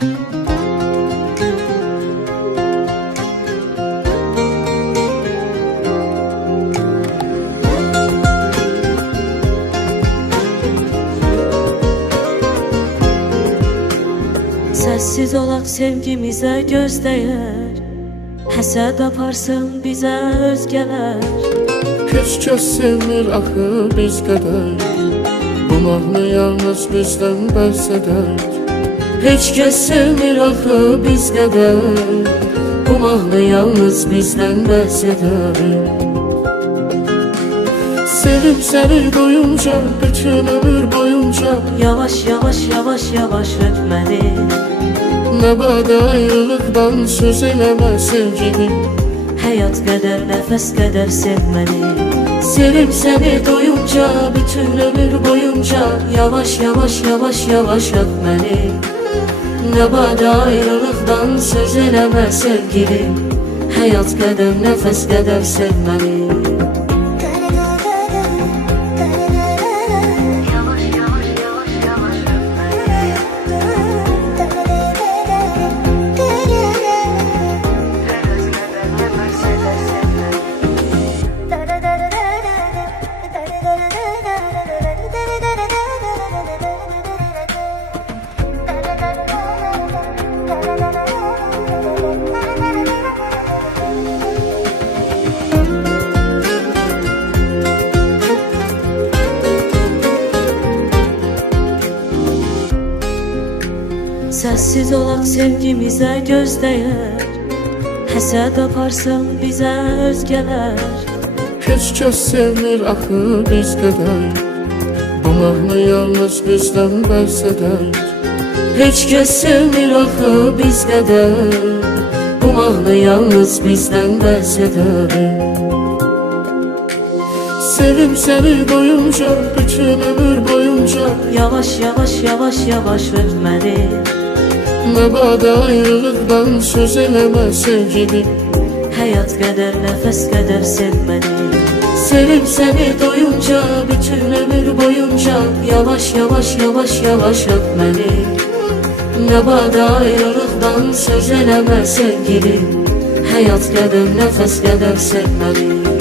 Sessiz olaq sevgimizə göz dəyər, həsəd aparsın bizə özgələr. Heç kəs sevmir axı biz qədər, bu mahnı yalnız bizdən bəhs edər. Heç kəs sevmir axı biz qədər, bu mahnı yalnız bizdən bəhs edər. Sevib səni doyunca, bütün ömür boyunca, Yavaş yavaş yavaş yavaş öp məni. nə badə ayrılıqdan söz eləmə sevgilim. Həyat qədər, nəfəs qədər sev məni. Sevib səni Doyunca, bütün ömür boyunca, Yavaş yavaş yavaş yavaş öp məni. nə badə ayrılıqdan söz eləmə sevgilim. Həyat qədər, nəfəs qədər sev məni. Səssiz olaq sevgimizə göz dəyər, həsəd aparsın bizə özgələr. Heç kəs sevmir axı biz qədər, bu mahnı yalnız bizdən bəhs edər. Heç kəs sevmir axı biz qədər, bu mahnı yalnız bizdən bəhs edər. Sevib səni doyunca, bütün ömür boyunca, Yavaş yavaş yavaş yavaş öp məni. nə badə ayrılıqdan söz eləmə sevgilim. Həyat qədər, nəfəs qədər sev məni. Sevib səni Doyunca, bütün ömür boyunca, Yavaş yavaş yavaş yavaş öp məni. nə badə ayrılıqdan söz eləmə sevgilim. Həyat qədər, nəfəs qədər sev məni.